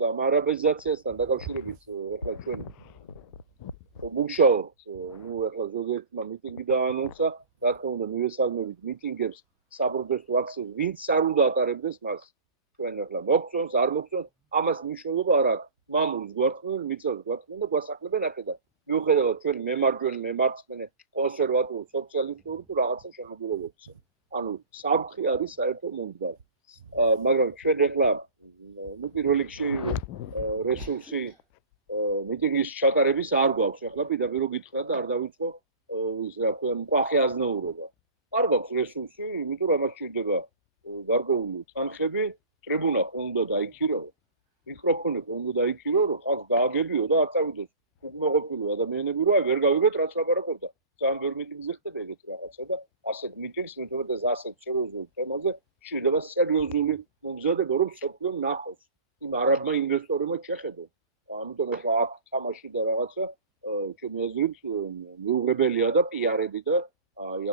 და ამ არაბიზაციასთან დაკავშირებით ახლა ჩვენ მუშაობთ, ახლა ზოგიერთმა მიტინგი დაანონსა, რა თქმა უნდა მივესალმებით მიტინგებს, საპროტესტო აქციებს, ვინც არ უნდა ატარებდეს მას. ჩვენ ახლა მოგწონს, არ მოგწონს, ამას მნიშვნელობა არ აქვს. მამულს გვართმევენ, მიწას გვართმევენ და გვასახლებენ აქედან. მიუხედავად ჩვენი მემარჯვენე, მემარცხენე, კონსერვატული, სოციალისტური თუ რაღაცა შემოგვილებებისა. ანუ საფრთხე არის საერთო მომდგარი. მაგრამ ჩვენ ახლა პირველ რიგში რესურსი მიტინგის ჩატარების არ გვაქვს. ახლა პირდაპირ გითხრა და არ დავიწყო ის რა ქვია მკვახე აზნაურობა. არ გვაქვს რესურსი, იმიტომ რომ ამას სჭირდება გარკვეული თანხები, ტრიბუნა უნდა დაიქირო, მიკროფონები უნდა დაიქირო, რომ ხალხს დააგებიო და არ წავიდოს უკმაყოფილო ადამიანები, რომ ვერ გავიგეთ რაც ლაპარაკობდა. ძალიან ბევრი მიტინგზე ხდება ეგეთ რაღაცა და ასეთ მიტინგს მეტყვით ასეთ სერიოზულ თემაზე სჭირდება სერიოზული მომზადება, რომ სოფლიო ნახოს. იმ არაბმა ინვესტორებმა შეხედო. ამიტომ ახლა აქ თამაში და რაღაცა ჩემი აზრით მიუღებელია და პიარები და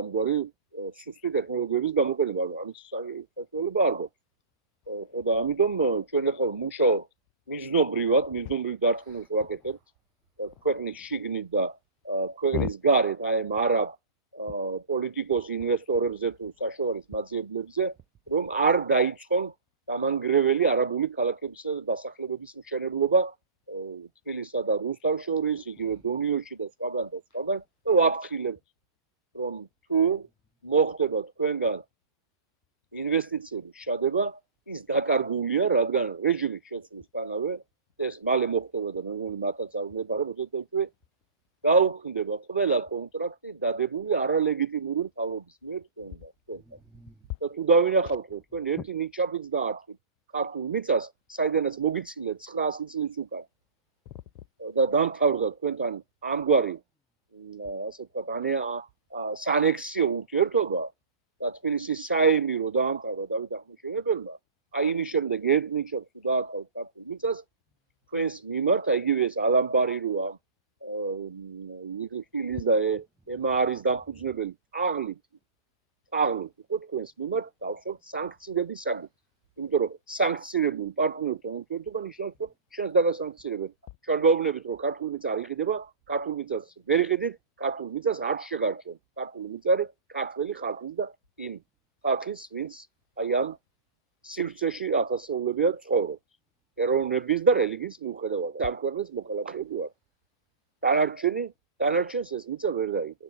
ამგვარი სუსტი ტექნოლოგიების გამოყენება, ამის საშუალება არ გვაქვს. ხო და ამიტომ ჩვენ ახლა მუშაობთ მიზნობრივად, მიზნობრივ დარწმუნებას ვაკეთებთ ქვეყნის შიგნით და ქვეყნის გარეთ, აი ამ არაბ პოლიტიკოს ინვესტორებზე თუ საშუალების მაძიებლებზე, რომ არ დაიწყონ დამანგრეველი არაბული ქალაქებისა და დასახლებების მშენებლობა თბილისსა და რუსთავს შორის, იგივე დონიოში და სხვაგან და სხვაგან და ვაფრთხილებთ, რომ თუ მოხდება თქვენგან ინვესტიციების შადება, ის დაკარგულია, რადგან რეჟიმის შეცვლისთანავე ეს მალე მოხდება და მე მგონი მათაც არ უნდა ებარებოდეთ, გაუქმდება ყველა კონტრაქტი დადებული არალეგიტიმური მთავრობის მიერ თქვენგან. და თუ დავინახავთ, რომ თქვენ ერთი ნიჩაბიც დაარჩით ქართულ მიწას, საიდანაც მოგიცილეთ 900 წლის უკან და დამთავრდა თქვენთან ამგვარი ასე ვთქვათ, საანექსიო ურთიერთობა და თბილისის საიმი რო დაამთავრა დავით აღმაშენებელმა, აი იმის შემდეგ ერთ ნიჩაბს თუ დაათავრეთ ქართულ მიწას, თქვენს მიმართ, იგივე ეს ალამბარი როა იგრიშვილის და ემარის დამფუძნებელი თაღლითი, ხო თქვენს მიმართ დავსვათ სანქციების საკითხი. იმიტომ რომ სანქცირებულ პარტნიორთან ურთიერთობა ნიშნავს, რომ შენს დაგასანქცირებენ. ჩვენ ვაუბნებით, რომ ქართული მიწა არ იყიდება, ქართული მიწას ვერ იყიდით, ქართული მიწას არ შეგარჩენ. ქართული მიწა არის ქართველი ხალხის და იმ ხალხის, ვინც აი ამ სივრცეში ათასეულებია ცხოვრობს. ეროვნების და რელიგიის მიუხედავად. ამ ქვეყნის მოქალაქეები ვართ. დანარჩენს ეს მიწა ვერ დაიდო.